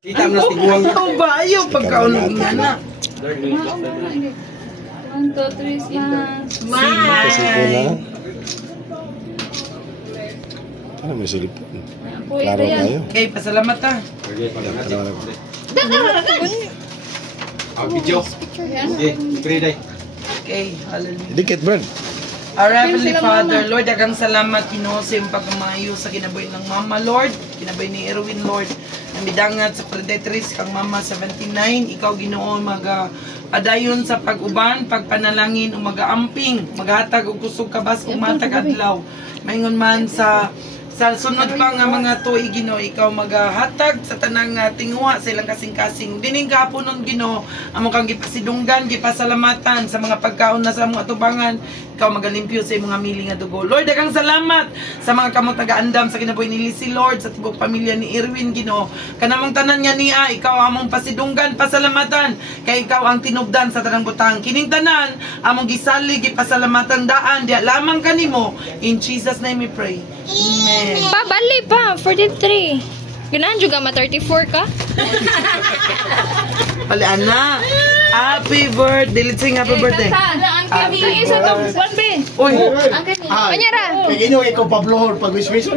Kita mo sa tiguang. Ito ba? Ayaw pagkaunong nga na. 1, 2, 3, Smile! Ano may silipon? Klaro tayo. Okay, pasalamat ha. Video. Okay, Okay, hallelujah. Dikit, Brad. Our Heavenly Father, Lord, dagang salamat Ginoo sa iyong pagkamayo sa kinabuhi ng Mama, Lord. Kinabuhi ni Erwin, Lord. Namidangat sa 33 kang Mama 79. Ikaw, Ginoo, adayon sa pag-uban, pagpanalangin, mag-aamping, maghatag og kusog kabas ug matag adlaw. Maingon man sa sunod pa nga mga tuig, Ginoo, ikaw maghatag sa tanang tinguha sa ilang kasing-kasing. Dining gahapon nun, Ginoo, amo kang gipasidunggan, gipasalamatan sa mga pagkaon na sa mga tubangan. Ikaw magalimpyo sa mga mili nga dugo. Lord, daghang salamat sa mga kamot nagaandam sa kinabuhi ni Lizzie, Lord, sa tibok pamilya ni Erwin, Ginoo. Kanamang tanan nga niya, ikaw among pasidunggan, pasalamatan, kay ikaw ang tinubdan sa tanang butang. Kining tanan, among gisalig, gipasalamatan daan, diya lamang kanimo. In Jesus' name we pray. Amen. Pa, bali pa. 43. Ganahan juga ma 34 ka? Pali, anak. Happy birthday. Let's sing happy birthday. Ang isa to. 1 Uy. Anyara. Pag inyo, ikaw, Pablo, pag-wish-wish,